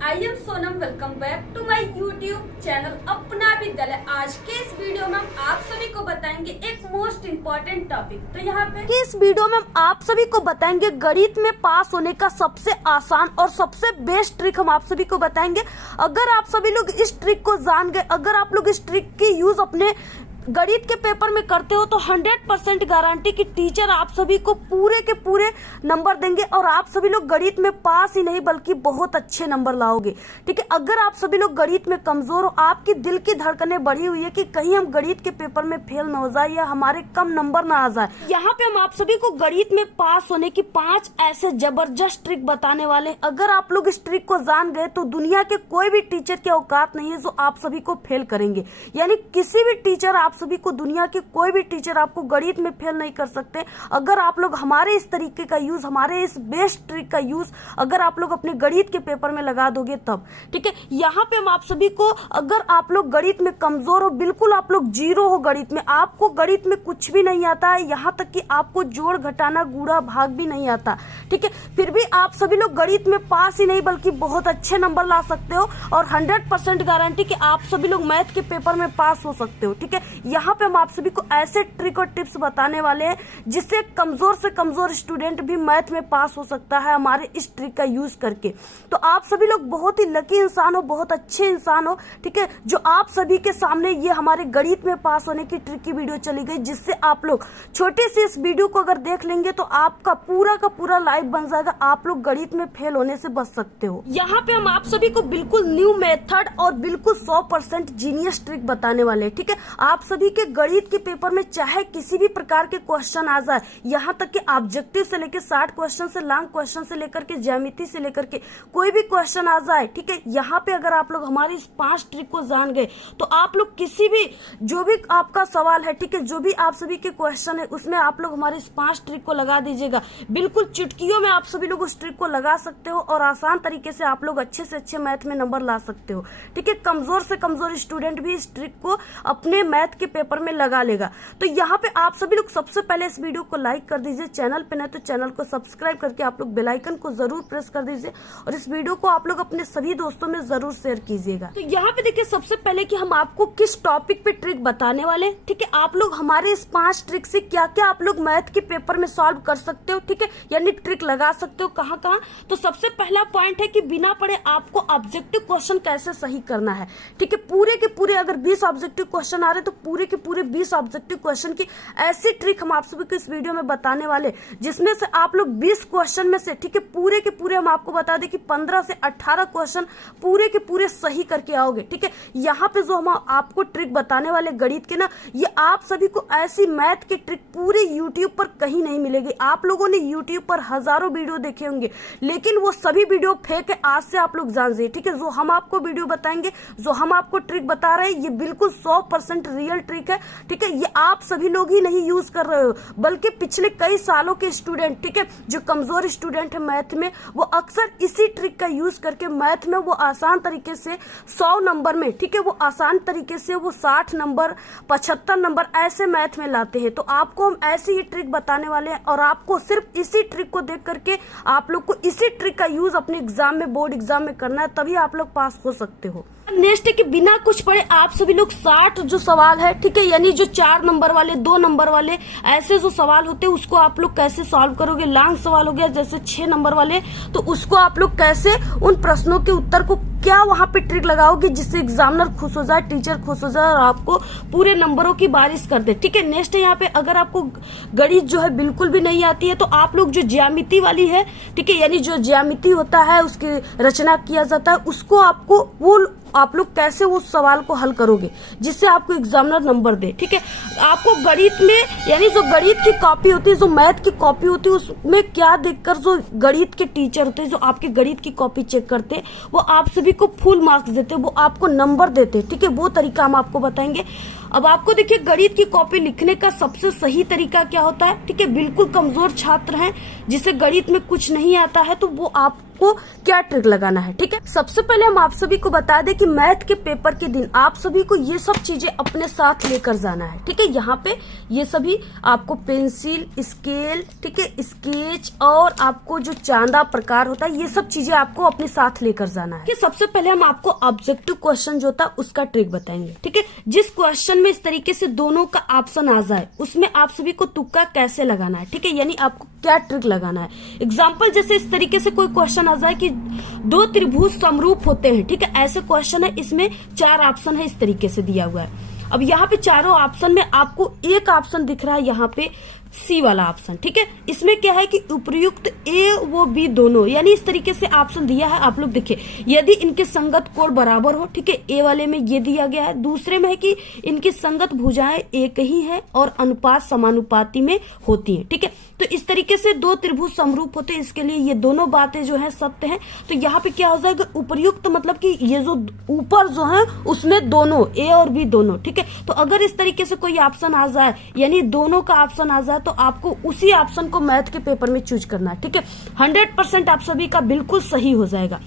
I am Sonam. Welcome back to my YouTube channel Apna Vidyalaya. आज के इस वीडियो में हम आप सभी को बताएंगे एक मोस्ट इम्पोर्टेंट टॉपिक। तो यहाँ पे इस वीडियो में हम आप सभी को बताएंगे गणित में पास होने का सबसे आसान और सबसे बेस्ट ट्रिक हम आप सभी को बताएंगे। अगर आप सभी लोग इस ट्रिक को जान गए, अगर आप लोग इस ट्रिक की यूज अपने गणित के पेपर में करते हो तो 100% गारंटी कि टीचर आप सभी को पूरे के पूरे नंबर देंगे और आप सभी लोग गणित में पास ही नहीं बल्कि बहुत अच्छे नंबर लाओगे। ठीक है, अगर आप सभी लोग गणित में कमजोर हो, आपकी दिल की धड़कनें बढ़ी हुई है कि कहीं हम गणित के पेपर में फेल ना हो जाए या हमारे कम नंबर ना आ जाए, यहाँ पे हम आप सभी को गणित में पास होने की 5 ऐसे जबरदस्त ट्रिक बताने वाले। अगर आप लोग इस ट्रिक को जान गए तो दुनिया के कोई भी टीचर की औकात नहीं है जो आप सभी को फेल करेंगे। यानी किसी भी टीचर, आप सभी को दुनिया के कोई भी टीचर आपको गणित में फेल नहीं कर सकते। अगर आप लोग हमारे इस तरीके का यूज, हमारे इस बेस्ट ट्रिक का यूज अगर आप लोग अपने गणित के पेपर में लगा दोगे तब। ठीक है, यहाँ पे हम आप सभी को, अगर आप लोग गणित में कमजोर हो, बिल्कुल आप लोग जीरो हो गणित में, आपको गणित में कुछ भी नहीं आता है, यहाँ तक कि आपको जोड़ घटाना गुणा भाग भी नहीं आता, ठीक है, फिर भी आप सभी लोग गणित में पास ही नहीं बल्कि बहुत अच्छे नंबर ला सकते हो और 100% गारंटी कि आप सभी लोग मैथ के पेपर में पास हो सकते हो। ठीक है, यहाँ पे हम आप सभी को ऐसे ट्रिक और टिप्स बताने वाले हैं जिससे कमजोर से कमजोर स्टूडेंट भी मैथ में पास हो सकता है हमारे इस ट्रिक का यूज करके। तो आप सभी लोग बहुत ही लकी इंसान हो, बहुत अच्छे इंसान हो, ठीक है, जो आप सभी के सामने ये हमारे गणित में पास होने की ट्रिक की वीडियो चली गई, जिससे आप लोग छोटे से इस वीडियो को अगर देख लेंगे तो आपका पूरा का पूरा लाइफ बन जाएगा, आप लोग गणित में फेल होने से बच सकते हो। यहाँ पे हम आप सभी को बिल्कुल न्यू मेथड और बिल्कुल 100% जीनियस ट्रिक बताने वाले हैं। ठीक है, आप सभी के गणित के पेपर में चाहे किसी भी प्रकार के क्वेश्चन आ जाए, यहाँ तक कि ऑब्जेक्टिव से लेकर 60 क्वेश्चन से लॉन्ग क्वेश्चन से लेकर के ज्यामिति से लेकर के कोई भी क्वेश्चन आ जाए, ठीक है, यहाँ पे अगर आप लोग हमारी इस 5 ट्रिक को जान गए तो आप लोग किसी भी, जो भी आपका सवाल है, ठीक है, जो भी आप सभी के क्वेश्चन है उसमें आप लोग हमारे इस 5 ट्रिक को लगा दीजिएगा। बिल्कुल चुटकियों में आप सभी लोग उस ट्रिक को लगा सकते हो और आसान तरीके से आप लोग अच्छे से अच्छे मैथ में नंबर ला सकते हो। ठीक है, कमजोर से कमजोर स्टूडेंट भी इस ट्रिक को अपने मैथ के पेपर में लगा लेगा। तो यहाँ पे आप सभी लोग सबसे पहले इस वीडियो को लाइक कर दीजिए, चैनल पे नहीं तो चैनल को सब्सक्राइब करके आप लोग बेल आइकन को जरूर प्रेस कर दीजिए और इस वीडियो को आप लोग अपने सभी दोस्तों में जरूर शेयर कीजिएगा। तो यहाँ पे देखिए सबसे पहले कि हम आपको किस टॉपिक पे ट्रिक बताने वाले। ठीक है, आप लोग हमारे इस 5 ट्रिक से क्या क्या आप लोग मैथ के पेपर में सॉल्व कर सकते हो, ठीक है, यानी ट्रिक लगा सकते हो कहाँ कहाँ। तो सबसे पहला पॉइंट है कि बिना पढ़े आपको ऑब्जेक्टिव क्वेश्चन कैसे सही करना है। ठीक है, पूरे के पूरे अगर 20 ऑब्जेक्टिव क्वेश्चन आ रहे तो पूरे के पूरे 20 ऑब्जेक्टिव क्वेश्चन की ऐसी ट्रिक हम आप सभी को इस वीडियो में बताने वाले, जिसमें से आप लोग 20 क्वेश्चन में से, ठीक है, पूरे के पूरे हम आपको बता दें कि 15 से 18 क्वेश्चन पूरे के पूरे सही करके आओगे। ठीक है, यहाँ पे जो हम आपको ट्रिक बताने वाले गणित के ना, ये आप सभी को ऐसी मैथ की ट्रिक पूरे यूट्यूब पर कहीं नहीं मिलेगी। आप लोगों ने यूट्यूब पर हजारों वीडियो देखे होंगे लेकिन वो सभी वीडियो फेक है, आज से आप लोग जान जाइए। ठीक है, जो हम आपको वीडियो बताएंगे, जो हम आपको ट्रिक बता रहे हैं, ये बिल्कुल 100% रियल ट्रिक है। ठीक है, ये आप सभी लोग ही नहीं यूज कर रहे हो बल्कि पिछले कई सालों के स्टूडेंट, ठीक है, जो कमजोर स्टूडेंट है मैथ में, वो अक्सर इसी ट्रिक का यूज करके मैथ में वो आसान तरीके से 100 नंबर में, ठीक है, वो आसान तरीके से वो 60 नंबर 75 नंबर ऐसे मैथ में लाते हैं। तो आपको हम ऐसी ही ट्रिक बताने वाले हैं और आपको सिर्फ इसी ट्रिक को देख करके आप लोग को इसी ट्रिक का यूज अपने एग्जाम में, बोर्ड एग्जाम में करना है, तभी आप लोग पास हो सकते हो। नेक्स्ट है कि बिना कुछ पढ़े आप सभी लोग 60 जो सवाल है, ठीक है, यानी जो 4 नंबर वाले, 2 नंबर वाले ऐसे जो सवाल होते हैं उसको आप लोग कैसे सॉल्व करोगे। लॉन्ग सवाल हो गया जैसे 6 नंबर वाले, तो उसको आप लोग कैसे उन प्रश्नों के उत्तर को क्या वहां पे ट्रिक लगाओगे जिससे एग्जामिनर खुश हो जाए, टीचर खुश हो जाए और आपको पूरे नंबरों की बारिश कर दे। ठीक है, नेक्स्ट है यहाँ पे अगर आपको गणित जो है बिल्कुल भी नहीं आती है तो आप लोग जो ज्यामिति वाली है, ठीक है, यानी जो ज्यामिति होता है उसकी रचना किया जाता है, उसको आपको वो आप लोग कैसे उस सवाल को हल करोगे जिससे आपको एग्जामिनर नंबर दे। ठीक है, आपको गणित में, यानी जो गणित की कॉपी होती है, जो मैथ की कॉपी होती है, उसमें क्या देखकर जो गणित के टीचर होते हैं, जो आपके गणित की कॉपी चेक करते हैं, वो आप सभी को फुल मार्क्स देते हैं, वो आपको नंबर देते हैं। ठीक है, वो तरीका हम आपको बताएंगे। अब आपको देखिए गणित की कॉपी लिखने का सबसे सही तरीका क्या होता है। ठीक है, बिल्कुल कमजोर छात्र हैं जिसे गणित में कुछ नहीं आता है तो वो आपको क्या ट्रिक लगाना है। ठीक है, सबसे पहले हम आप सभी को बता दें कि मैथ के पेपर के दिन आप सभी को ये सब चीजें अपने साथ लेकर जाना है। ठीक है, यहाँ पे ये सभी आपको पेंसिल, स्केल, ठीक है, स्केच और आपको जो चांदा प्रकार होता है, ये सब चीजें आपको अपने साथ लेकर जाना है। सबसे पहले हम आपको ऑब्जेक्टिव क्वेश्चन जो होता है उसका ट्रिक बताएंगे। ठीक है, जिस क्वेश्चन में इस तरीके से दोनों का ऑप्शन आ जाए उसमें आप सभी को तुक्का कैसे लगाना है। ठीक है, यानी आपको क्या ट्रिक लगाना है। एग्जाम्पल जैसे इस तरीके से कोई क्वेश्चन आ जाए कि दो त्रिभुज समरूप होते हैं। ठीक है, ऐसे क्वेश्चन है, इसमें 4 ऑप्शन है, इस तरीके से दिया हुआ है। अब यहाँ पे चारों ऑप्शन में आपको एक ऑप्शन दिख रहा है, यहाँ पे सी वाला ऑप्शन। ठीक है, इसमें क्या है कि उपयुक्त ए वो बी दोनों, यानी इस तरीके से ऑप्शन दिया है। आप लोग देखिए, यदि इनके संगत कोण बराबर हो, ठीक है, ए वाले में ये दिया गया है। दूसरे में है कि इनकी संगत भुजाएं एक ही है और अनुपात समानुपाती में होती है। ठीक है, तो इस तरीके से दो त्रिभुज समरूप होते हैं, इसके लिए ये दोनों बातें जो है सत्य हैं। तो यहाँ पे क्या हो जाएगा, उपर्युक्त मतलब कि ये जो ऊपर जो है उसमें दोनों ए और बी दोनों। ठीक है, तो अगर इस तरीके से कोई ऑप्शन आ जाए, यानी दोनों का ऑप्शन आ जाए, तो आपको उसी ऑप्शन को मैथ के पेपर में चूज करना है। ठीक है, 100% आप सभी का बिल्कुल सही हो जाएगा।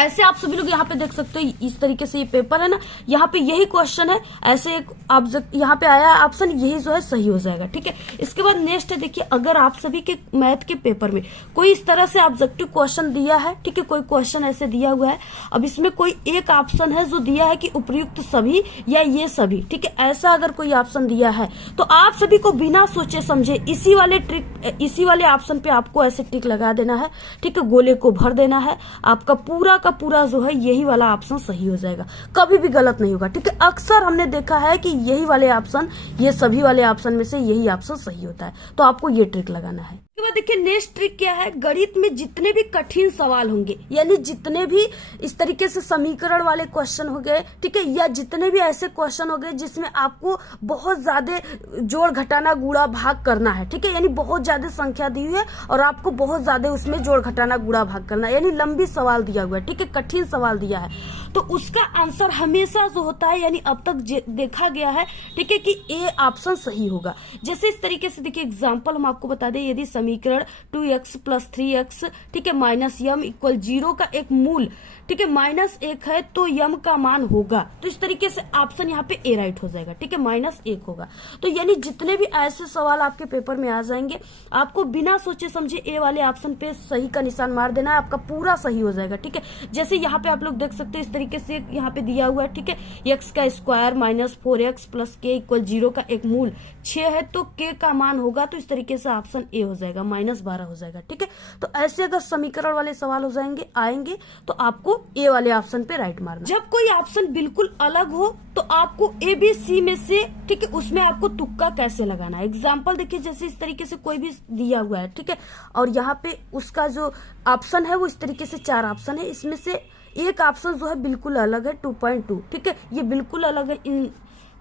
ऐसे आप सभी लोग यहाँ पे देख सकते हो, इस तरीके से ये पेपर है ना, यहाँ पे यही क्वेश्चन है, ऐसे एक ऑब्जेक्ट यहाँ पे आया ऑप्शन, यही जो है सही हो जाएगा। ठीक है, इसके बाद नेक्स्ट है, देखिए अगर आप सभी के मैथ के पेपर में कोई इस तरह से ऑब्जेक्टिव क्वेश्चन दिया है, ठीक है, कोई क्वेश्चन ऐसे दिया हुआ है, अब इसमें कोई एक ऑप्शन है जो दिया है कि उपयुक्त सभी या ये सभी। ठीक है, ऐसा अगर कोई ऑप्शन दिया है तो आप सभी को बिना सोचे समझे इसी वाले ऑप्शन पे आपको ऐसे टिक लगा देना है। ठीक है, गोले को भर देना है, आपका पूरा का पूरा जो है यही वाला ऑप्शन सही हो जाएगा, कभी भी गलत नहीं होगा। ठीक है, अक्सर हमने देखा है कि यही वाले ऑप्शन, ये सभी वाले ऑप्शन में से यही ऑप्शन सही होता है, तो आपको ये ट्रिक लगाना है। उसके बाद देखिए नेक्स्ट ट्रिक क्या है, गणित में जितने भी कठिन सवाल होंगे, यानी जितने भी इस तरीके से समीकरण वाले क्वेश्चन हो गए, ठीक है, या जितने भी ऐसे क्वेश्चन हो गए जिसमें आपको बहुत ज्यादा जोड़ घटाना गुणा भाग करना है। ठीक है, यानी बहुत ज्यादा संख्या दी हुई है और आपको बहुत ज्यादा उसमें जोड़ घटाना गुणा भाग करना है, यानी लंबी सवाल दिया हुआ है। ठीक है, कठिन सवाल दिया है, तो उसका आंसर हमेशा जो होता है, यानी अब तक देखा गया है, ठीक है, कि ए ऑप्शन सही होगा। जैसे इस तरीके से देखिए एग्जांपल हम आपको बता दें, यदि समीकरण 2x + 3x, ठीक है, - यम = 0 का एक मूल, ठीक है, -1 है, तो यम का मान होगा। तो इस तरीके से ऑप्शन यहाँ पे ए राइट हो जाएगा। ठीक है, -1 होगा। तो यानी जितने भी ऐसे सवाल आपके पेपर में आ जाएंगे, आपको बिना सोचे समझे ए वाले ऑप्शन पे सही का निशान मार देना है, आपका पूरा सही हो जाएगा। ठीक है, जैसे यहाँ पे आप लोग देख सकते हैं, इस तरीके से यहाँ पे दिया हुआ है, ठीक है, x² - 4x + k = 0 का एक मूल 6 है, तो k का मान होगा, तो इस तरीके से ऑप्शन ए हो जाएगा, -12 हो जाएगा। ठीक है, तो ऐसे अगर समीकरण वाले सवाल हो जाएंगे आएंगे तो आपको ए वाले ऑप्शन पे राइट मारना। जब कोई ऑप्शन बिल्कुल अलग हो तो आपको ए बी सी में से, ठीक है, उसमें आपको तुक्का कैसे लगाना है। एग्जाम्पल देखिए, जैसे इस तरीके से कोई भी दिया हुआ है, ठीक है, और यहाँ पे उसका जो ऑप्शन है वो इस तरीके से 4 ऑप्शन है, इसमें से एक ऑप्शन जो है बिल्कुल अलग है, 2.2। ठीक है, ये बिल्कुल अलग है, इन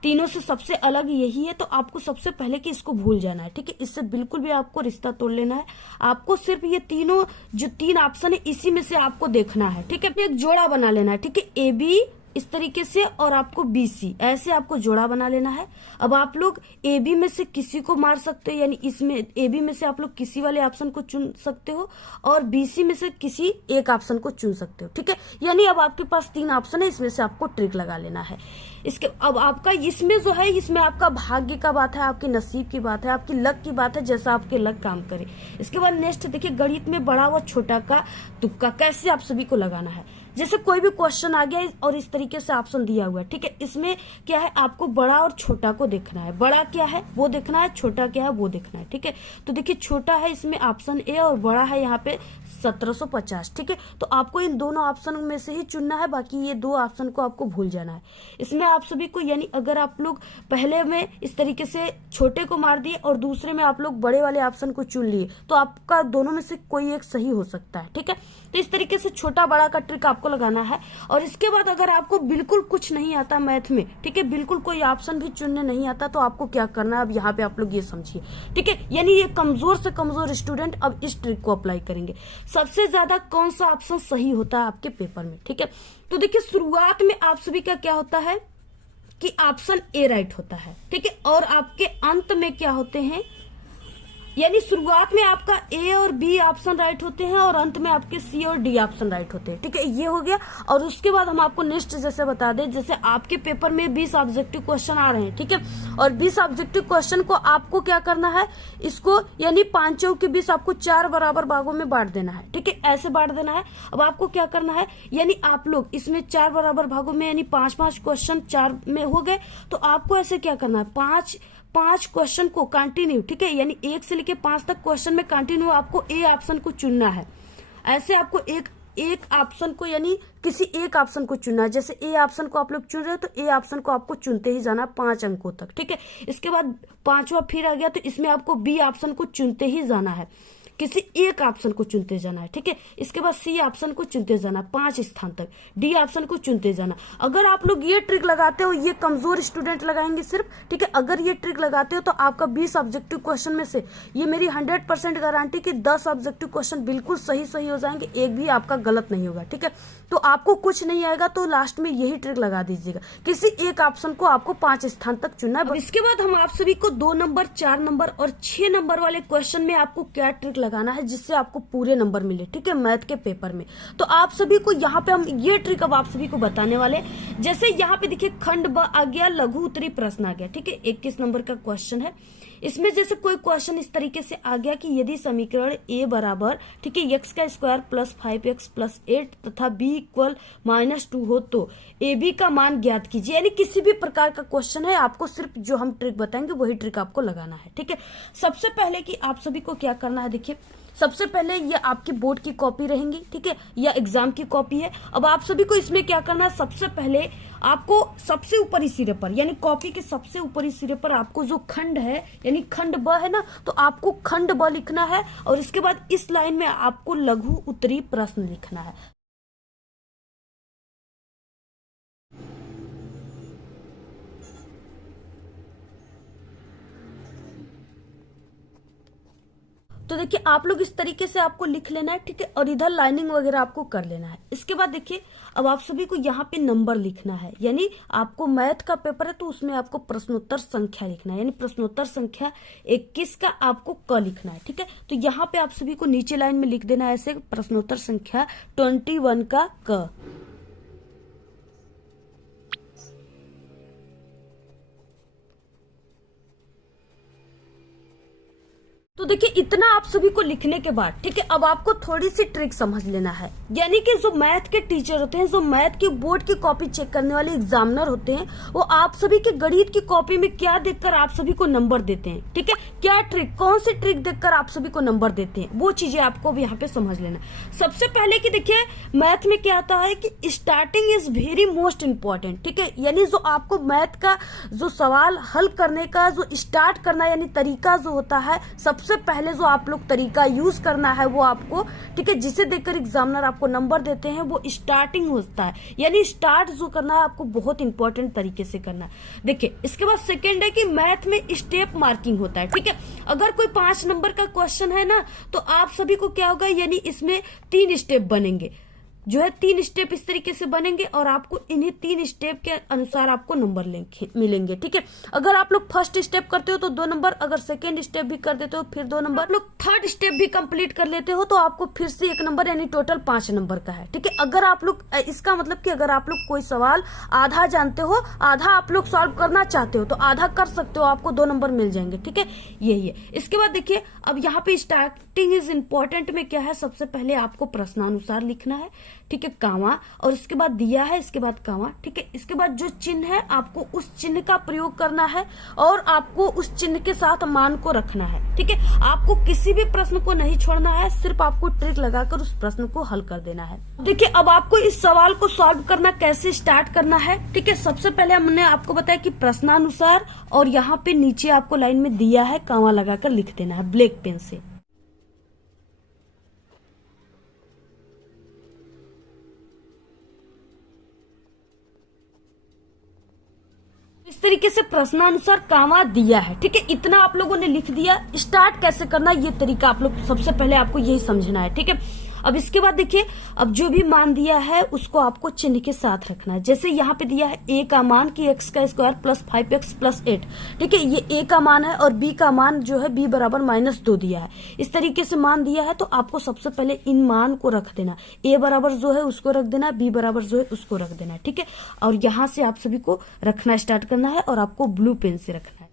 तीनों से सबसे अलग यही है। तो आपको सबसे पहले कि इसको भूल जाना है। ठीक है, इससे बिल्कुल भी आपको रिश्ता तोड़ लेना है। आपको सिर्फ ये तीनों जो 3 ऑप्शन है इसी में से आपको देखना है। ठीक है, एक जोड़ा बना लेना है। ठीक है, ए बी इस तरीके से और आपको BC, ऐसे आपको जोड़ा बना लेना है। अब आप लोग AB में से किसी को मार सकते हो, यानी इसमें AB में से आप लोग किसी वाले ऑप्शन को चुन सकते हो और BC में से किसी एक ऑप्शन को चुन सकते हो। ठीक है, यानी अब आपके पास 3 ऑप्शन है, इसमें से आपको ट्रिक लगा लेना है। इसके अब आपका इसमें जो है, इसमें आपका भाग्य का बात है, आपके नसीब की बात है, आपकी लक की बात है, जैसा आपके लक काम करे। इसके बाद नेक्स्ट देखिए, गणित में बड़ा व छोटा का तुक्का कैसे आप सभी को लगाना है। जैसे कोई भी क्वेश्चन आ गया और इस तरीके से ऑप्शन दिया हुआ है, ठीक है, इसमें क्या है, आपको बड़ा और छोटा को देखना है। बड़ा क्या है वो देखना है, छोटा क्या है वो देखना है। ठीक है, तो देखिए छोटा है इसमें ऑप्शन ए और बड़ा है यहाँ पे 1750। ठीक है, तो आपको इन दोनों ऑप्शन में से ही चुनना है, बाकी ये 2 ऑप्शन को आपको भूल जाना है। इसमें आप सभी को, यानी अगर आप लोग पहले में इस तरीके से छोटे को मार दिए और दूसरे में आप लोग बड़े वाले ऑप्शन को चुन लिए, तो आपका दोनों में से कोई एक सही हो सकता है। ठीक है, तो इस तरीके से छोटा बड़ा का ट्रिक आपको लगाना है। और इसके बाद अगर आपको बिल्कुल कुछ नहीं आता मैथ में, ठीक है, बिल्कुल कोई ऑप्शन भी चुनने नहीं आता, तो आपको क्या करना है, अब यहाँ पे आप लोग ये समझिए। ठीक है, यानी ये कमजोर से कमजोर स्टूडेंट अब इस ट्रिक को अप्लाई करेंगे। सबसे ज्यादा कौन सा ऑप्शन सही होता है आपके पेपर में। ठीक है, तो देखिए शुरुआत में आप सभी का क्या होता है कि ऑप्शन ए राइट होता है। ठीक है, और आपके अंत में क्या होते हैं, यानी शुरुआत में आपका ए और बी ऑप्शन राइट होते हैं और अंत में आपके सी और डी ऑप्शन राइट होते हैं। ठीक है, ये हो गया। और उसके बाद हम आपको नेक्स्ट जैसे बता दें, जैसे आपके पेपर में 20 ऑब्जेक्टिव क्वेश्चन आ रहे हैं। ठीक है, और 20 ऑब्जेक्टिव क्वेश्चन को आपको क्या करना है, इसको यानी 5 चौक के 20 आपको 4 बराबर भागों में बांट देना है। ठीक है, ऐसे बांट देना है। अब आपको क्या करना है, यानी आप लोग इसमें 4 बराबर भागों में यानी 5-5 क्वेश्चन 4 में हो गए, तो आपको ऐसे क्या करना है, 5 क्वेश्चन को कंटिन्यू, ठीक है, यानी 1 से लेके 5 तक क्वेश्चन में कंटिन्यू आपको ए ऑप्शन को चुनना है। ऐसे आपको एक ऑप्शन को यानी किसी एक ऑप्शन को चुनना है। जैसे ए ऑप्शन को आप लोग चुन रहे हो तो ए ऑप्शन को आपको चुनते ही जाना 5 अंकों तक। ठीक है, इसके बाद 5वां फिर आ गया तो इसमें आपको बी ऑप्शन को चुनते ही जाना है, किसी एक ऑप्शन को चुनते जाना है। ठीक है, इसके बाद सी ऑप्शन को चुनते जाना 5 स्थान तक, डी ऑप्शन को चुनते जाना। अगर आप लोग ये ट्रिक लगाते हो, ये कमजोर स्टूडेंट लगाएंगे सिर्फ। ठीक है, अगर ये ट्रिक लगाते हो तो आपका 20 ऑब्जेक्टिव क्वेश्चन में से ये मेरी 100% गारंटी कि 10 ऑब्जेक्टिव क्वेश्चन बिल्कुल सही हो जाएंगे, एक भी आपका गलत नहीं होगा। ठीक है, तो आपको कुछ नहीं आएगा तो लास्ट में यही ट्रिक लगा दीजिएगा, किसी एक ऑप्शन को आपको 5 स्थान तक चुनना है। इसके बाद हम आप सभी को 2 नंबर, 4 नंबर और 6 नंबर वाले क्वेश्चन में आपको क्या ट्रिक लगाना है जिससे आपको पूरे नंबर मिले। ठीक है, मैथ के पेपर में। तो आप सभी को यहाँ पे हम ये ट्रिक अब आप सभी को बताने वाले। जैसे यहाँ पे देखिए खंड ब आ गया, लघु उत्तरी प्रश्न आ गया। ठीक है, 21 नंबर का क्वेश्चन है। इसमें जैसे कोई क्वेश्चन इस तरीके से आ गया कि यदि समीकरण a बराबर, ठीक है, x का स्क्वायर प्लस 5x प्लस 8 तथा b इक्वल -2 हो तो ab का मान ज्ञात कीजिए। यानी किसी भी प्रकार का क्वेश्चन है, आपको सिर्फ जो हम ट्रिक बताएंगे वही ट्रिक आपको लगाना है। ठीक है, सबसे पहले कि आप सभी को क्या करना है, देखिए सबसे पहले ये आपकी बोर्ड की कॉपी रहेंगी। ठीक है, या एग्जाम की कॉपी है। अब आप सभी को इसमें क्या करना है, सबसे पहले आपको सबसे ऊपरी सिरे पर यानी कॉपी के सबसे ऊपरी सिरे पर आपको जो खंड है यानी खंड ब है ना, तो आपको खंड ब लिखना है और इसके बाद इस लाइन में आपको लघु उत्तरी प्रश्न लिखना है। तो देखिए आप लोग इस तरीके से आपको लिख लेना है। ठीक है, और इधर लाइनिंग वगैरह आपको कर लेना है। इसके बाद देखिए अब आप सभी को यहाँ पे नंबर लिखना है, यानी आपको मैथ का पेपर है तो उसमें आपको प्रश्नोत्तर संख्या लिखना है, यानी प्रश्नोत्तर संख्या 21 का आपको क लिखना है। ठीक है, तो यहाँ पे आप सभी को नीचे लाइन में लिख देना है ऐसे, प्रश्नोत्तर संख्या 21 का क। तो देखिए इतना आप सभी को लिखने के बाद, ठीक है, अब आपको थोड़ी सी ट्रिक समझ लेना है। यानी कि जो मैथ के टीचर होते हैं, जो मैथ की बोर्ड की कॉपी चेक करने वाले एग्जामिनर होते हैं, वो आप सभी के गणित की कॉपी में क्या देखकर आप सभी को नंबर देते हैं। ठीक है, क्या ट्रिक, कौन सी ट्रिक देखकर आप सभी को नंबर देते हैं, वो चीजें आपको भी यहाँ पे समझ लेना। सबसे पहले कि देखिए मैथ में क्या आता है कि starting is very most important. ठीक है, यानी जो आपको मैथ का जो सवाल हल करने का जो स्टार्ट करना यानी तरीका जो होता है, सबसे पहले जो आप लोग तरीका यूज करना है वो आपको, ठीक है, जिसे देखकर एग्जामिनर आपको नंबर देते हैं, वो स्टार्टिंग होता है। यानी स्टार्ट जो करना है आपको बहुत इंपॉर्टेंट तरीके से करना है। देखिए इसके बाद सेकेंड है कि मैथ में स्टेप मार्किंग होता है। ठीक है, अगर कोई 5 नंबर का क्वेश्चन है ना, तो आप सभी को क्या होगा, यानी इसमें 3 स्टेप बनेंगे, जो है 3 स्टेप इस तरीके से बनेंगे और आपको इन्हीं 3 स्टेप के अनुसार आपको नंबर मिलेंगे। ठीक है, अगर आप लोग फर्स्ट स्टेप करते हो तो 2 नंबर, अगर सेकेंड स्टेप भी कर देते हो फिर 2 नंबर, आप लोग थर्ड स्टेप भी कंप्लीट कर लेते हो तो आपको फिर से 1 नंबर, यानी टोटल 5 नंबर का है। ठीक है, अगर आप लोग, इसका मतलब कि अगर आप लोग कोई सवाल आधा जानते हो, आधा आप लोग सॉल्व करना चाहते हो तो आधा कर सकते हो, आपको 2 नंबर मिल जाएंगे। ठीक है, यही है। इसके बाद देखिए अब यहाँ पे स्टार्टिंग इज इम्पोर्टेंट में क्या है, सबसे पहले आपको प्रश्नानुसार लिखना है। ठीक है, कामा, और इसके बाद दिया है, इसके बाद कामा। ठीक है, इसके बाद जो चिन्ह है आपको उस चिन्ह का प्रयोग करना है और आपको उस चिन्ह के साथ मान को रखना है। ठीक है, आपको किसी भी प्रश्न को नहीं छोड़ना है, सिर्फ आपको ट्रिक लगाकर उस प्रश्न को हल कर देना है। देखिए अब आपको इस सवाल को सॉल्व करना कैसे स्टार्ट करना है। ठीक है, सबसे पहले हमने आपको बताया कि प्रश्नानुसार, और यहाँ पे नीचे आपको लाइन में दिया है, कामा लगाकर लिख देना है ब्लैक पेन से। इस तरीके से प्रश्नानुसार कामा दिया है। ठीक है, इतना आप लोगों ने लिख दिया। स्टार्ट कैसे करना ये तरीका आप लोग सबसे पहले आपको यही समझना है। ठीक है, अब इसके बाद देखिए, अब जो भी मान दिया है उसको आपको चिन्ह के साथ रखना है। जैसे यहाँ पे दिया है a का मान कि x का स्क्वायर प्लस 5x प्लस 8, ठीक है, ये a का मान है और b का मान जो है b बराबर -2 दिया है। इस तरीके से मान दिया है तो आपको सबसे पहले इन मान को रख देना, a बराबर जो है उसको रख देना, b बराबर जो है उसको रख देना, ठीक है। और यहाँ से आप सभी को रखना स्टार्ट करना है और आपको ब्लू पेन से रखना है।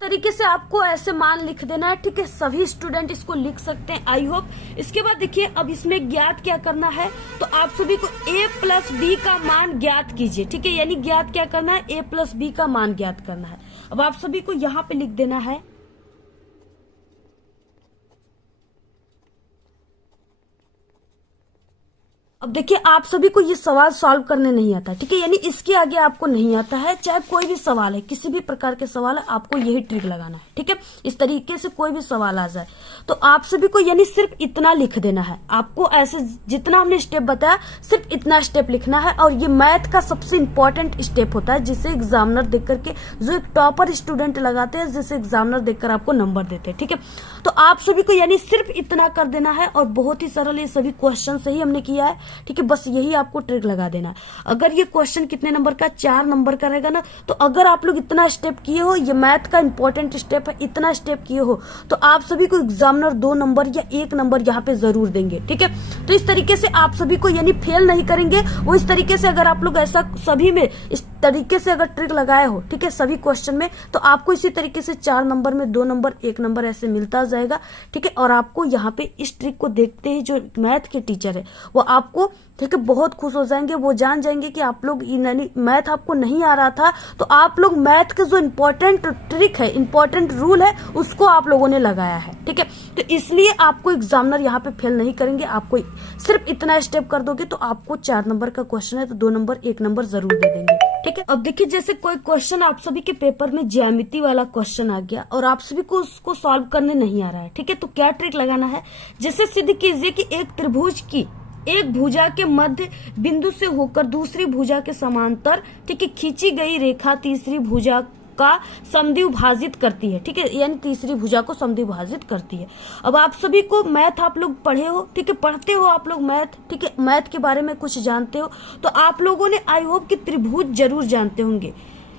तरीके से आपको ऐसे मान लिख देना है, ठीक है। सभी स्टूडेंट इसको लिख सकते हैं, आई होप। इसके बाद देखिए, अब इसमें ज्ञात क्या करना है, तो आप सभी को a प्लस बी का मान ज्ञात कीजिए, ठीक है। यानी ज्ञात क्या करना है, a प्लस बी का मान ज्ञात करना है। अब आप सभी को यहाँ पे लिख देना है अब देखिए, आप सभी को ये सवाल सॉल्व करने नहीं आता, ठीक है। यानी इसके आगे आपको नहीं आता है, चाहे कोई भी सवाल है, किसी भी प्रकार के सवाल है, आपको यही ट्रिक लगाना है, ठीक है। इस तरीके से कोई भी सवाल आ जाए तो आप सभी को यानी सिर्फ इतना लिख देना है। आपको ऐसे जितना हमने स्टेप बताया सिर्फ इतना स्टेप लिखना है। और ये मैथ का सबसे इंपॉर्टेंट स्टेप होता है, जिसे एग्जामिनर देख करके, जो एक टॉपर स्टूडेंट लगाते हैं, जिसे एग्जामिनर देखकर आपको नंबर देते हैं, ठीक है। तो आप सभी को यानी सिर्फ इतना कर देना है और बहुत ही सरल, ये सभी क्वेश्चन से ही हमने किया है, ठीक है। बस यही आपको ट्रिक लगा देना है। अगर ये क्वेश्चन कितने नंबर का, 4 नंबर का रहेगा ना, तो अगर आप लोग इतना स्टेप किए हो, ये मैथ का इंपॉर्टेंट स्टेप है, इतना स्टेप किए हो तो आप सभी को एग्जामिनर 2 नंबर या 1 नंबर यहाँ पे जरूर देंगे, ठीक है। तो इस तरीके से आप सभी को यानी फेल नहीं करेंगे। वो इस तरीके से अगर आप लोग ऐसा सभी में इस तरीके से अगर ट्रिक लगाए हो, ठीक है, सभी क्वेश्चन में, तो आपको इसी तरीके से 4 नंबर में 2 नंबर 1 नंबर ऐसे मिलता जाएगा, ठीक है। और आपको यहाँ पे इस ट्रिक को देखते ही जो मैथ के टीचर है वो आपको, ठीक है, बहुत खुश हो जाएंगे। वो जान जाएंगे कि आप लोग मैथ आपको नहीं आ रहा था, तो आप लोग मैथ के जो इम्पोर्टेंट ट्रिक है, इम्पोर्टेंट रूल है, उसको आप लोगों ने लगाया है, ठीक है। तो इसलिए आपको एग्जामिनर यहाँ पे फेल नहीं करेंगे। आपको सिर्फ इतना स्टेप कर दोगे तो आपको 4 नंबर का क्वेश्चन है तो 2 नंबर 1 नंबर जरूर दे देंगे, ठीक है। अब देखिए, जैसे कोई क्वेश्चन आप सभी के पेपर में ज्यामिति वाला क्वेश्चन आ गया और आप सभी को उसको सॉल्व करने नहीं आ रहा है, ठीक है, तो क्या ट्रिक लगाना है। जैसे सिद्ध कीजिए कि एक त्रिभुज की एक भुजा के मध्य बिंदु से होकर दूसरी भुजा के समांतर, ठीक है, खींची गई रेखा तीसरी भुजा का समद्विभाजित करती है, ठीक है। यानी तीसरी भुजा को समद्विभाजित करती है। अब आप सभी को मैथ आप लोग पढ़े हो, ठीक है, पढ़ते हो आप लोग मैथ, ठीक है, मैथ के बारे में कुछ जानते हो, तो आप लोगों ने आई होप कि त्रिभुज जरूर जानते होंगे।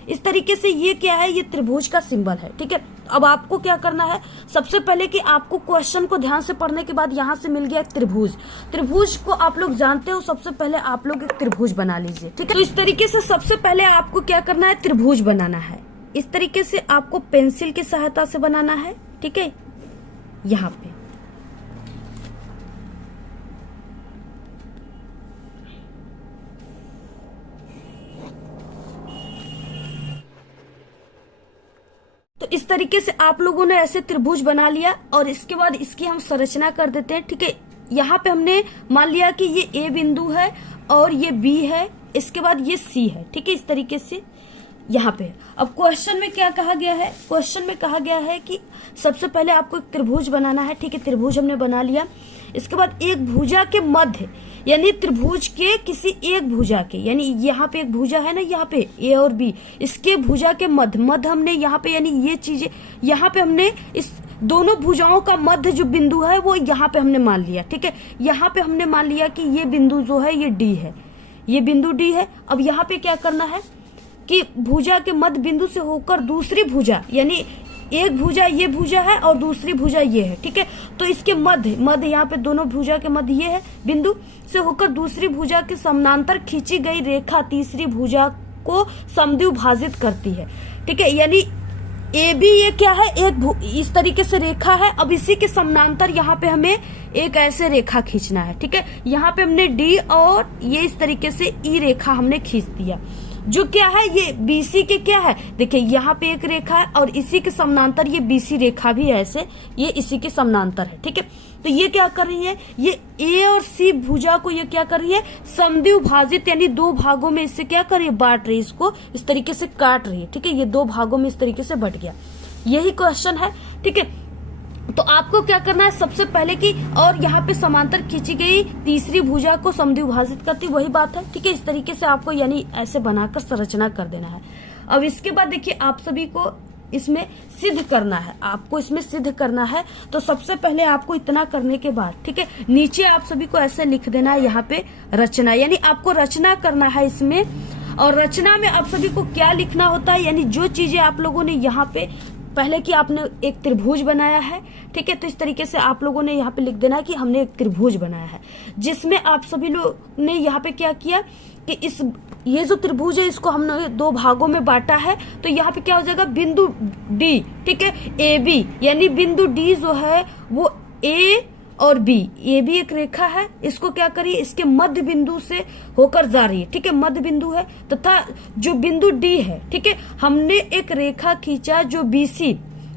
इस तरीके से ये क्या है, ये त्रिभुज का सिंबल है, ठीक है। अब आपको क्या करना है, सबसे पहले कि आपको क्वेश्चन को ध्यान से पढ़ने के बाद यहाँ से मिल गया एक त्रिभुज। त्रिभुज को आप लोग जानते हो, सबसे पहले आप लोग एक त्रिभुज बना लीजिए, ठीक है। तो इस तरीके से सबसे पहले आपको क्या करना है, त्रिभुज बनाना है। इस तरीके से आपको पेंसिल की सहायता से बनाना है, ठीक है, यहाँ पे। तो इस तरीके से आप लोगों ने ऐसे त्रिभुज बना लिया और इसके बाद इसकी हम संरचना कर देते हैं, ठीक है। यहाँ पे हमने मान लिया कि ये ए बिंदु है और ये बी है, इसके बाद ये सी है, ठीक है। इस तरीके से यहाँ पे अब क्वेश्चन में क्या कहा गया है, क्वेश्चन में कहा गया है कि सबसे पहले आपको एक त्रिभुज बनाना है, ठीक है। त्रिभुज हमने बना लिया। इसके बाद एक भुजा के मध्य, यानी त्रिभुज के किसी एक भुजा के, यानी यहाँ पे एक भुजा है ना, यहाँ पे ए और बी, इसके भुजा के मध्य हमने यहाँ पे, यानी ये चीजें यहाँ पे हमने इस दोनों भुजाओं का मध्य जो बिंदु है वो यहाँ पे हमने मान लिया, ठीक है। यहाँ पे हमने मान लिया कि ये बिंदु जो है ये डी है, ये बिंदु डी है। अब यहाँ पे क्या करना है कि भुजा के मध्य बिंदु से होकर दूसरी भुजा, यानी एक भुजा ये भुजा है और दूसरी भुजा ये है, ठीक है। तो इसके मध्य यहाँ पे दोनों भुजा के मध्य ये है बिंदु से होकर दूसरी भुजा के समानांतर खींची गई रेखा तीसरी भुजा को समद्विभाजित करती है, ठीक है। यानी ए बी ये क्या है, एक इस तरीके से रेखा है। अब इसी के समानांतर यहाँ पे हमें एक ऐसे रेखा खींचना है, ठीक है। यहाँ पे हमने डी और ये इस तरीके से ई रेखा हमने खींच दिया, जो क्या है ये बीसी के क्या है, देखिए यहाँ पे एक रेखा है और इसी के समानांतर ये बीसी रेखा भी है, ऐसे ये इसी के समानांतर है, ठीक है। तो ये क्या कर रही है, ये ए और सी भुजा को ये क्या कर रही है, समद्विभाजित, यानी 2 भागों में इससे क्या कर रही है, बांट रही है, इसको इस तरीके से काट रही है, ठीक है। ये 2 भागों में इस तरीके से बट गया, यही क्वेश्चन है, ठीक है। तो आपको क्या करना है, सबसे पहले कि और यहाँ पे समांतर खींची गई तीसरी भुजा को समद्विभाजित करती, वही बात है, ठीक है। इस तरीके से आपको यानी ऐसे बनाकर संरचना कर देना है। अब इसके बाद देखिए आप सभी को इसमें सिद्ध करना है, आपको इसमें सिद्ध करना है। तो सबसे पहले आपको इतना करने के बाद, ठीक है, नीचे आप सभी को ऐसे लिख देना है यहाँ पे रचना, यानी आपको रचना करना है इसमें। और रचना में आप सभी को क्या लिखना होता है, यानी जो चीजें आप लोगों ने यहाँ पे पहले कि आपने एक त्रिभुज बनाया है, ठीक है, तो इस तरीके से आप लोगों ने यहाँ पे लिख देना है कि हमने एक त्रिभुज बनाया है, जिसमें आप सभी लोग ने यहाँ पे क्या किया कि ये जो त्रिभुज है इसको हमने 2 भागों में बांटा है। तो यहाँ पे क्या हो जाएगा, बिंदु डी, ठीक है, ए बी, यानी बिंदु डी जो है वो ए और बी, ये भी एक रेखा है, इसको क्या करिए, इसके मध्य बिंदु से होकर जा रही है, ठीक है, मध्य बिंदु है, तथा जो बिंदु डी है, ठीक है, हमने एक रेखा खींचा जो बीसी,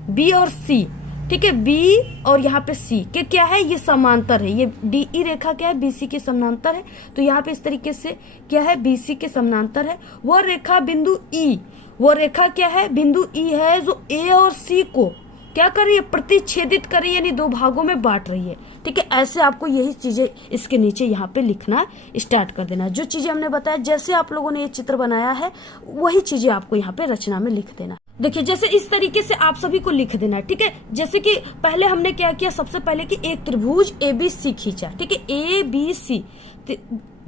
बी और सी, ठीक है, बी और यहाँ पे सी के क्या है, ये समांतर है, ये डी ई रेखा क्या है, बीसी के समांतर है। तो यहाँ पे इस तरीके से क्या है, बीसी के समांतर है। वह रेखा बिंदु ई, वो रेखा क्या है, बिंदु ई है जो ए और सी को क्या कर रही है, प्रतिच्छेदित कर रही है, यानी 2 भागों में बांट रही है, ठीक है। ऐसे आपको यही चीजें इसके नीचे यहाँ पे लिखना स्टार्ट कर देना। जो चीजें हमने बताया, जैसे आप लोगों ने ये चित्र बनाया है वही चीजें आपको यहाँ पे रचना में लिख देना। देखिए जैसे इस तरीके से आप सभी को लिख देना, ठीक है। जैसे कि पहले हमने क्या किया, सबसे पहले कि एक त्रिभुज ए बी सी खींचा, ठीक है, ए बी सी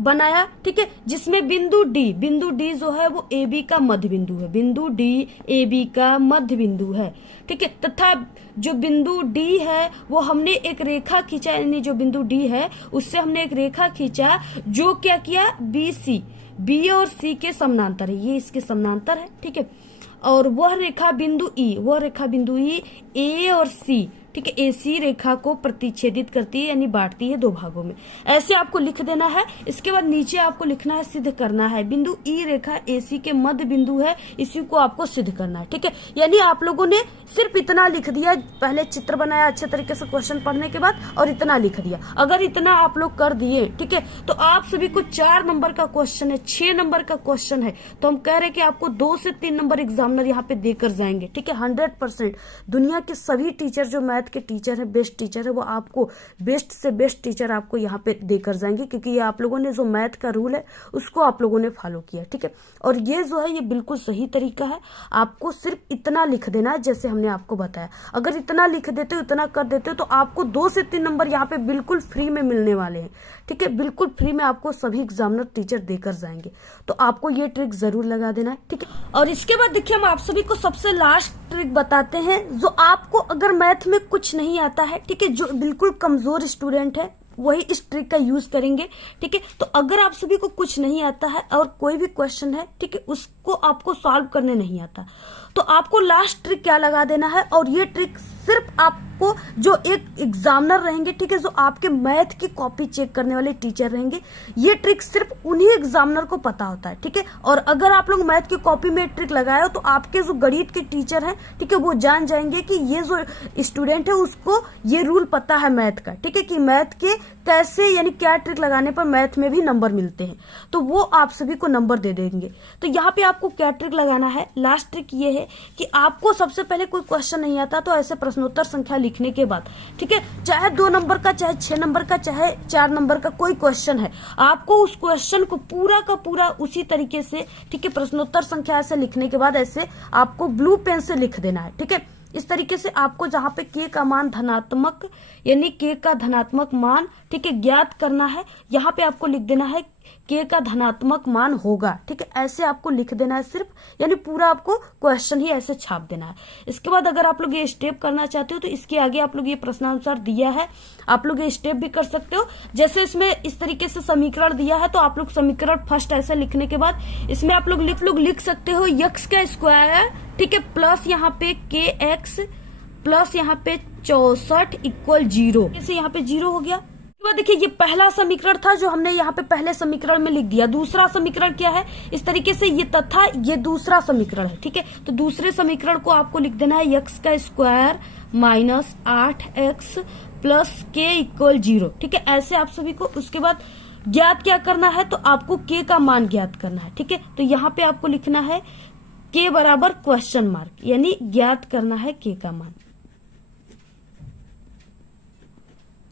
बनाया, ठीक है, जिसमें बिंदु डी जो है वो ए बी का मध्य बिंदु है, बिंदु डी ए बी का मध्य बिंदु है, ठीक है, तथा जो बिंदु डी है वो हमने एक रेखा खींचा, यानी जो बिंदु डी है उससे हमने एक रेखा खींचा जो क्या किया, बी सी, बी और सी के समानांतर है, ये इसके समानांतर है, ठीक है। और वह रेखा बिंदु ई, ए और सी, ठीक है, एसी रेखा को प्रतिच्छेदित करती है, यानी बांटती है 2 भागों में। ऐसे आपको लिख देना है। इसके बाद नीचे आपको लिखना है, सिद्ध करना है, बिंदु ई रेखा एसी के मध्य बिंदु है, इसी को आपको सिद्ध करना है, ठीक है। यानी आप लोगों ने सिर्फ इतना लिख दिया, पहले चित्र बनाया अच्छे तरीके से क्वेश्चन पढ़ने के बाद, और इतना लिख दिया। अगर इतना आप लोग कर दिए, ठीक है, तो आप सभी को 4 नंबर का क्वेश्चन है, 6 नंबर का क्वेश्चन है, तो हम कह रहे हैं कि आपको 2 से 3 नंबर एग्जामिनर यहाँ पे देकर जाएंगे, ठीक है। 100% दुनिया के सभी टीचर जो मैथ के टीचर है, बेस्ट टीचर है, वो आपको बेस्ट से बेस्ट टीचर आपको यहाँ पे देकर जाएंगे, क्योंकि ये आप लोगों ने जो मैथ का रूल है उसको आप लोगों ने फॉलो किया, ठीक है। और ये जो है ये बिल्कुल सही तरीका है, आपको सिर्फ इतना लिख देना है जैसे हमने आपको बताया। अगर इतना लिख देते हो, इतना कर देते हो, तो आपको 2 से 3 नंबर यहाँ पे बिल्कुल फ्री में मिलने वाले हैं, ठीक है, बिल्कुल फ्री में आपको सभी एग्जामिनर टीचर देकर जाएंगे। तो आपको ये ट्रिक जरूर लगा देना है, ठीक है। और इसके बाद देखिए हम आप सभी को सबसे लास्ट ट्रिक बताते हैं, जो आपको अगर मैथ में कुछ नहीं आता है, ठीक है, जो बिल्कुल कमजोर स्टूडेंट है वही इस ट्रिक का यूज करेंगे, ठीक है। तो अगर आप सभी को कुछ नहीं आता है और कोई भी क्वेश्चन है, ठीक है, उसको आपको सॉल्व करने नहीं आता, तो आपको लास्ट ट्रिक क्या लगा देना है, और ये ट्रिक सिर्फ आपको जो एक एग्जामिनर रहेंगे, ठीक है, जो आपके मैथ की कॉपी चेक करने वाले टीचर रहेंगे, ये ट्रिक सिर्फ उन्हीं एग्जामिनर को पता होता है, ठीक है। और अगर आप लोग मैथ की कॉपी में ट्रिक लगाए हो तो आपके जो गणित के टीचर हैं, ठीक है, वो जान जाएंगे कि ये जो स्टूडेंट है उसको ये रूल पता है मैथ का, ठीक है, कि मैथ के कैसे यानी क्या ट्रिक लगाने पर मैथ में भी नंबर मिलते हैं, तो वो आप सभी को नंबर दे देंगे। तो यहाँ पे आपको क्या ट्रिक लगाना है, लास्ट ट्रिक ये है कि आपको सबसे पहले कोई क्वेश्चन नहीं आता तो ऐसे प्रश्नोत्तर संख्या लिखने के बाद, ठीक है, चाहे 2 नंबर का, चाहे 6 नंबर का, चाहे 4 नंबर का कोई क्वेश्चन है, आपको उस क्वेश्चन को पूरा का पूरा उसी तरीके से, ठीक है, प्रश्नोत्तर संख्या ऐसे लिखने के बाद ऐसे आपको ब्लू पेन से लिख देना है, ठीक है। इस तरीके से आपको जहां पे के का मान धनात्मक, यानी के का धनात्मक मान, ठीक है, ज्ञात करना है, यहाँ पे आपको लिख देना है के का धनात्मक मान होगा, ठीक है, ऐसे आपको लिख देना है सिर्फ, यानी पूरा आपको क्वेश्चन ही ऐसे छाप देना है। इसके बाद अगर आप लोग ये स्टेप करना चाहते हो तो इसके आगे आप लोग ये प्रश्नानुसार दिया है, आप लोग ये स्टेप भी कर सकते हो। जैसे इसमें इस तरीके से समीकरण दिया है तो आप लोग समीकरण फर्स्ट ऐसे लिखने के बाद इसमें आप लोग लिख सकते हो x का स्क्वायर, ठीक है, प्लस यहाँ पे के एक्स प्लस यहाँ पे 64 इक्वल 0, जैसे यहाँ पे 0 हो गया। देखिए ये पहला समीकरण था जो हमने यहाँ पे पहले समीकरण में लिख दिया। दूसरा समीकरण क्या है, इस तरीके से ये तथा ये दूसरा समीकरण है, ठीक है। तो दूसरे समीकरण को आपको लिख देना है x का स्क्वायर माइनस 8x प्लस के इक्वल 0, ठीक है। ऐसे आप सभी को उसके बाद ज्ञात क्या करना है, तो आपको के का मान ज्ञात करना है, ठीक है। तो यहाँ पे आपको लिखना है के बराबर क्वेश्चन मार्क, यानी ज्ञात करना है के का मान।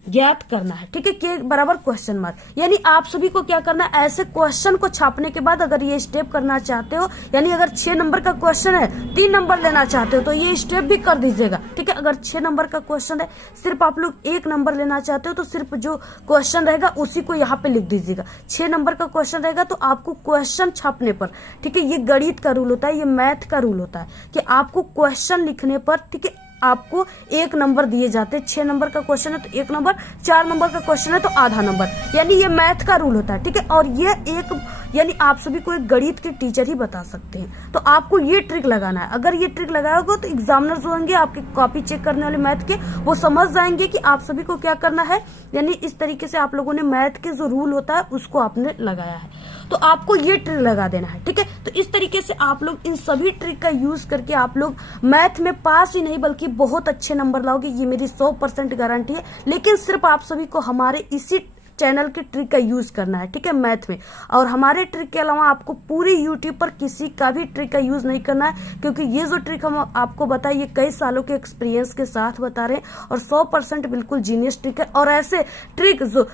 ज्ञात करना है, ठीक है। के बराबर क्वेश्चन मार्क, यानी आप सभी को क्या करना है, ऐसे क्वेश्चन को छापने के बाद अगर ये स्टेप करना चाहते हो, यानी अगर 6 नंबर का क्वेश्चन है 3 नंबर लेना चाहते हो तो ये स्टेप भी कर दीजिएगा, ठीक है। अगर 6 नंबर का क्वेश्चन है सिर्फ आप लोग 1 नंबर लेना चाहते हो तो सिर्फ जो क्वेश्चन रहेगा उसी को यहाँ पे लिख दीजिएगा। 6 नंबर का क्वेश्चन रहेगा तो आपको क्वेश्चन छापने पर, ठीक है, ये गणित का रूल होता है, ये मैथ का रूल होता है कि आपको क्वेश्चन लिखने पर, ठीक है, आपको 1 नंबर दिए जाते हैं। 6 नंबर का क्वेश्चन है तो 1 नंबर, 4 नंबर का क्वेश्चन है तो आधा नंबर, यानी ये मैथ का रूल होता है, ठीक है। और ये एक, यानी आप सभी को एक गणित के टीचर ही बता सकते हैं, तो आपको ये ट्रिक लगाना है। अगर ये ट्रिक लगाओगे तो एग्जामिनर जो होंगे आपकी कॉपी चेक करने वाले मैथ के, वो समझ जाएंगे कि आप सभी को क्या करना है, यानी इस तरीके से आप लोगों ने मैथ के जो रूल होता है उसको आपने लगाया है, तो आपको ये ट्रिक लगा देना है, ठीक है। तो इस तरीके से आप लोग इन सभी ट्रिक का यूज करके आप लोग मैथ में पास ही नहीं बल्कि बहुत अच्छे नंबर लाओगे, ये मेरी 100% गारंटी है। लेकिन सिर्फ आप सभी को हमारे इसी चैनल के ट्रिक का यूज करना है, ठीक है, मैथ में। और हमारे ट्रिक के अलावा आपको पूरी यूट्यूब पर किसी का भी ट्रिक का यूज नहीं करना है, क्योंकि ये जो ट्रिक हम आपको बताए ये कई सालों के एक्सपीरियंस के साथ बता रहे हैं और 100% बिल्कुल जीनियस ट्रिक है। और ऐसे ट्रिक जो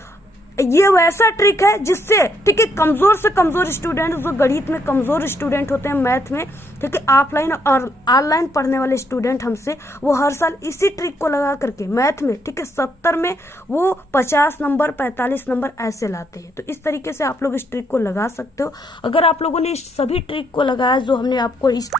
ये वैसा ट्रिक है जिससे, ठीक है, कमजोर से कमजोर स्टूडेंट, जो गणित में कमजोर स्टूडेंट होते हैं, मैथ में, ठीक है, ऑफलाइन और ऑनलाइन पढ़ने वाले स्टूडेंट हमसे, वो हर साल इसी ट्रिक को लगा करके मैथ में, ठीक है, 70 में वो 50 नंबर 45 नंबर ऐसे लाते हैं। तो इस तरीके से आप लोग इस ट्रिक को लगा सकते हो। अगर आप लोगों ने इस सभी ट्रिक को लगाया जो हमने आपको इस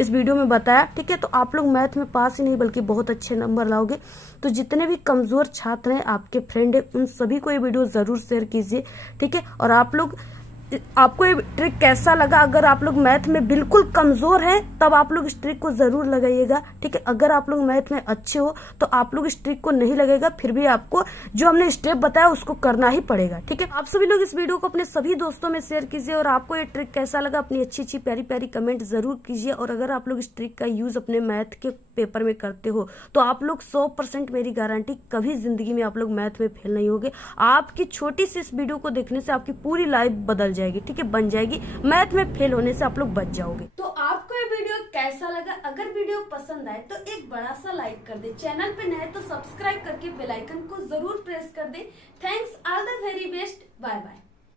वीडियो में बताया, ठीक है, तो आप लोग मैथ में पास ही नहीं बल्कि बहुत अच्छे नंबर लाओगे। तो जितने भी कमजोर छात्र हैं, आपके फ्रेंड है, उन सभी को ये वीडियो जरूर शेयर कीजिए, ठीक है। और आपको ये ट्रिक कैसा लगा, अगर आप लोग मैथ में बिल्कुल कमजोर हैं तब आप लोग इस ट्रिक को जरूर लगाइएगा, ठीक है। अगर आप लोग मैथ में अच्छे हो तो आप लोग इस ट्रिक को नहीं लगाइएगा, फिर भी आपको जो हमने स्टेप बताया उसको करना ही पड़ेगा, ठीक है। आप सभी लोग इस वीडियो को अपने सभी दोस्तों में शेयर कीजिए और आपको ये ट्रिक कैसा लगा अपनी अच्छी अच्छी प्यारी प्यारी कमेंट जरूर कीजिए। और अगर आप लोग इस ट्रिक का यूज अपने मैथ के पेपर में करते हो तो आप लोग 100% मेरी गारंटी, कभी जिंदगी में आप लोग मैथ में फेल नहीं होगे। आपकी छोटी सी इस वीडियो को देखने से आपकी पूरी लाइफ बदल जाएगी, ठीक है, बन जाएगी। मैथ में फेल होने से आप लोग बच जाओगे। तो आपको ये वीडियो कैसा लगा? अगर वीडियो पसंद आए तो एक बड़ा सा लाइक कर दे, चैनल पे नए तो सब्सक्राइब करके बेल आइकन को जरूर प्रेस कर दे। Thanks, all the very best, bye bye.